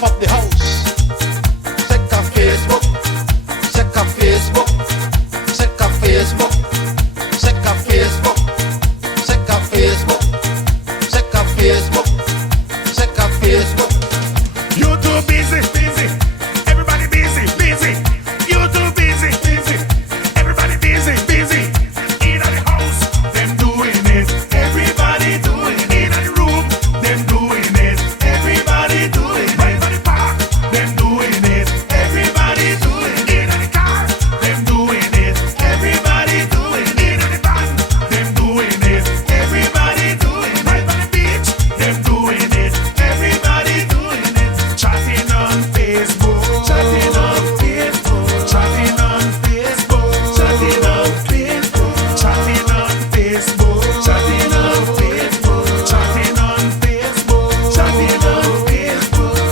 pump up the house. Sekah Facebook, Sekah Facebook, Sekah Facebook, Sekah Facebook, Sekah Facebook, Sekah Facebook, Sekah Facebook. You too busy, busy. Everybody busy, busy. You too busy, busy. Everybody busy, busy. In the house, them doing it. Everybody doing it. In the room, them doing it. Everybody doing it. Right by the park, them doing it. Everybody doing it. In the car, them doing it. Everybody doing it. In the van, them doing it. Everybody doing it. Right by the beach, them doing it. Everybody doing it. Chatting on Facebook, chatting on Facebook, chatting on Facebook, chatting on Facebook, chatting on Facebook, chatting on Facebook, chatting on Facebook, chatting on Facebook.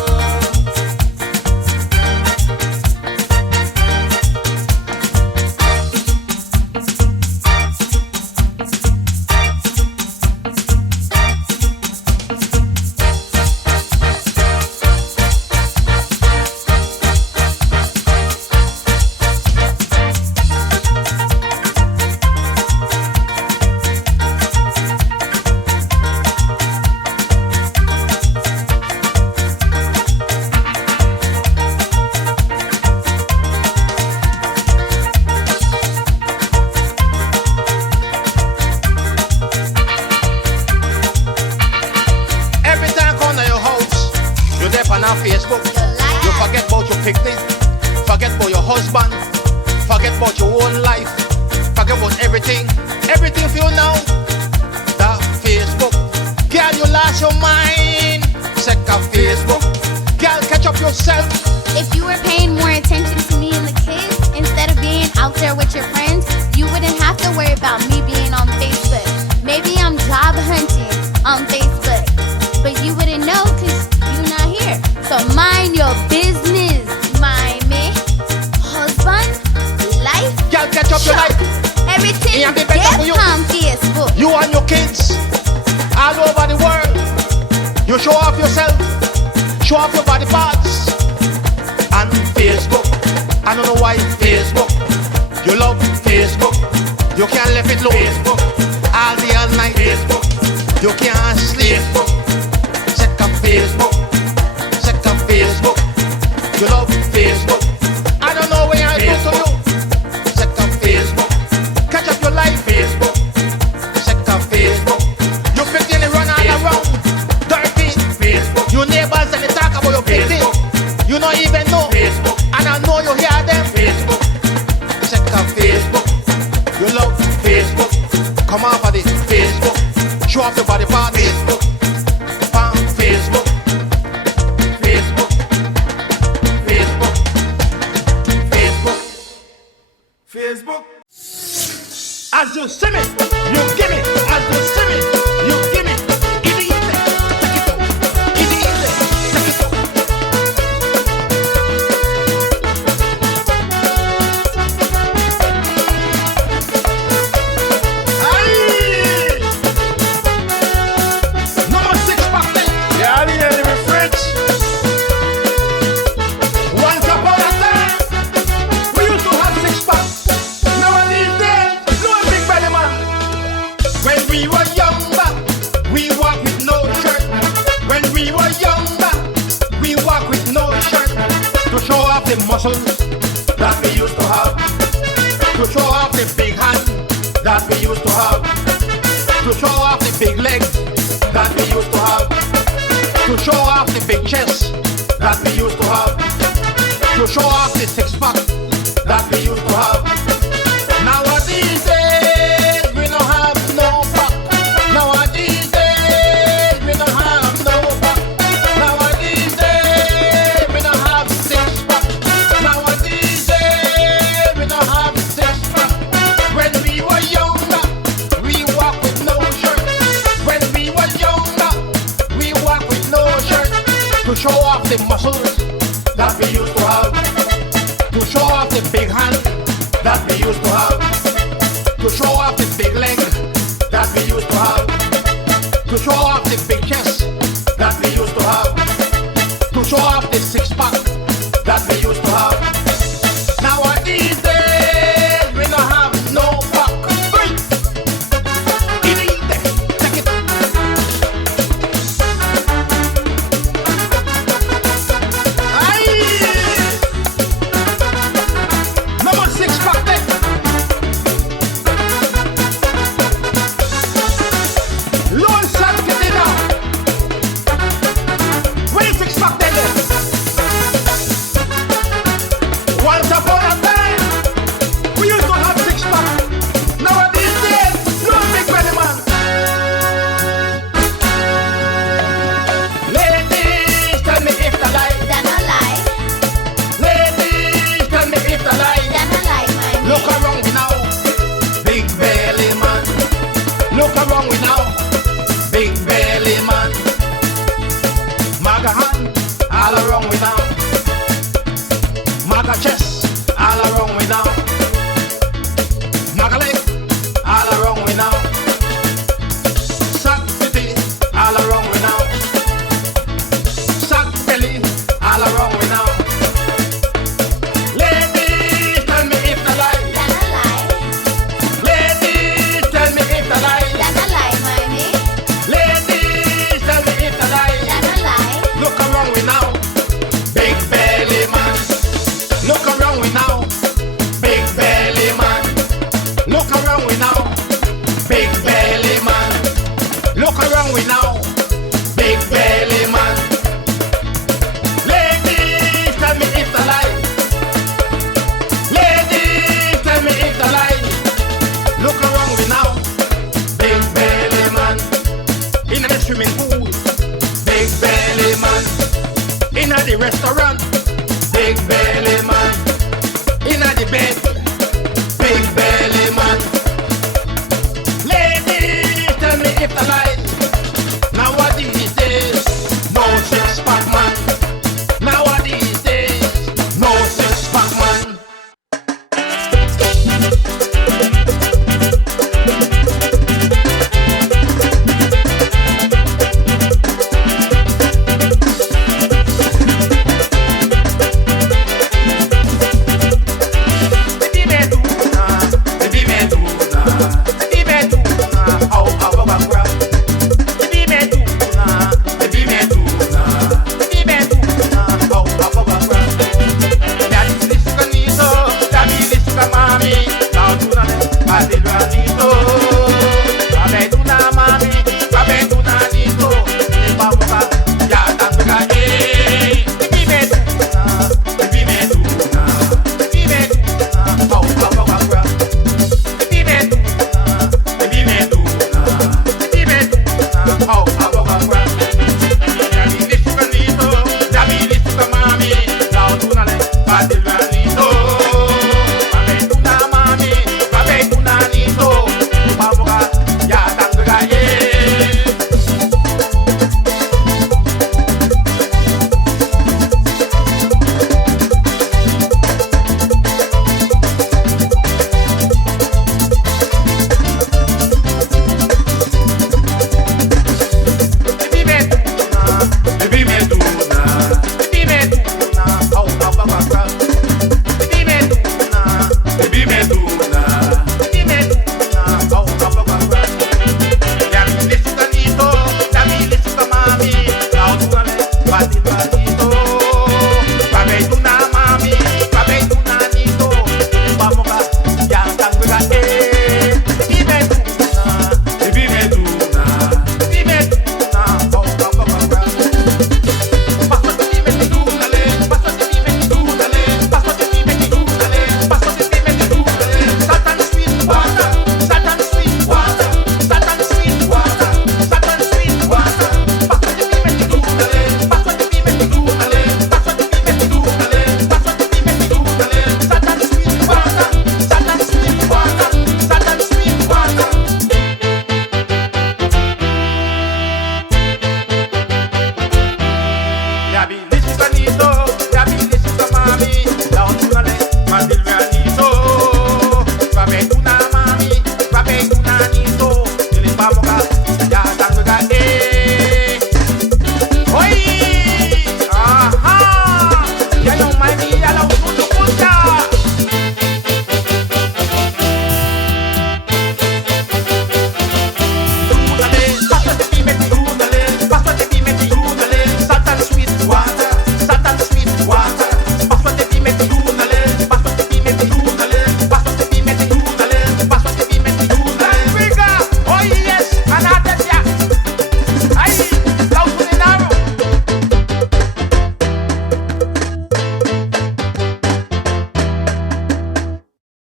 Every time I come to your house, you're there on our Facebook. You forget about your picnic, forget about your husband, forget about your own life, forget about everything. Everything for you now. That Facebook. Girl, you lost your mind. Sekah Facebook. Girl, catch up yourself. If you were paying more attention to me and the kids instead of being out there with your friends, you wouldn't have to worry about me being on Facebook. Maybe I'm job hunting on Facebook, but you wouldn't know because you're not here. So mind your business, Mimié. Husband, life, Girl, catch up your life. everything It ain't be better for you. on Facebook. You and your kids all over the world. You show off yourself, show off your body parts. And Facebook, I don't know why Facebook. You love Facebook. You can't let it low. Facebook, all day all night. Facebook, you can't sleep. Facebook, Sekah Facebook, Sekah Facebook. You love Facebook. I don't know where I do to you. Sekah Facebook, catch up your life. Facebook, Sekah Facebook. You 15 and run all around. Dirty Facebook. Your neighbors and they talk about your Facebook. You don't even know. Facebook. And I know you hear them. Facebook. Sekah Facebook. You love Facebook. Come off of this Facebook. Show off your body part. Facebook. Pan Facebook. Facebook. Facebook. Facebook. Facebook. As you see me, you give me. As you see me, you give me. Easy, easy, take it out. Easy, easy, take it out. Aye! No more six pack then. Yeah, I need in the fridge. Once upon a time, we used to have six pack. Nowadays, no big belly man. When we were younger, we walk with no shirt. When we were younger, we walk with no shirt. To show off the muscles that we used to have. To show off the big hand that we used to have. To show off the big legs that we used to have. To show off the big chest that we used to have. To show off the six pack that we used to have. Nowadays days, we don't have no pack. Nowadays days, we don't have no pack. Nowadays days, we don't have six pack. Nowadays days, we don't have six pack. When we were younger, we walk with no shirt. When we were younger, we walk with no shirt. To show off the muscles that we used to have. To show off the big hand that we used to have. To show off the big leg that we used to have. To show off the big chest that we used to have. To show off the six pack that we used to have. Nowadays days we don't have no pack. Hey! Check it. Aye! No more six pack then. Lone shot get it now. Where is six pack then? Once upon a time, we used to have six pack. Nowadays days, no big belly man. Ladies, tell me if the lie. Then I lie. Ladies, tell me if the lie. Then I lie, man. Look around me now, big belly man. Look around me now, big belly man. Maga hand, all around me now. Maga chest, all around me now. Maga leg, all around me now. Sack titty, all around me now. Sack belly, all around me now. Ladies, tell me if the lie. Then I lie. Ladies, tell me if the lie. Then I lie, money. Ladies, tell me if the lie. Then I lie. Look around me now, big belly man. Look around me now, big belly man. Look around me now, big belly man. Look around me now, big belly man. Ladies, tell me if the lie. Ladies, tell me if the lie. Look around me now, big belly man. In the swimming pool, big belly man. In the restaurant, big belly man. In the bed, big belly man. Ladies, tell me if the lie.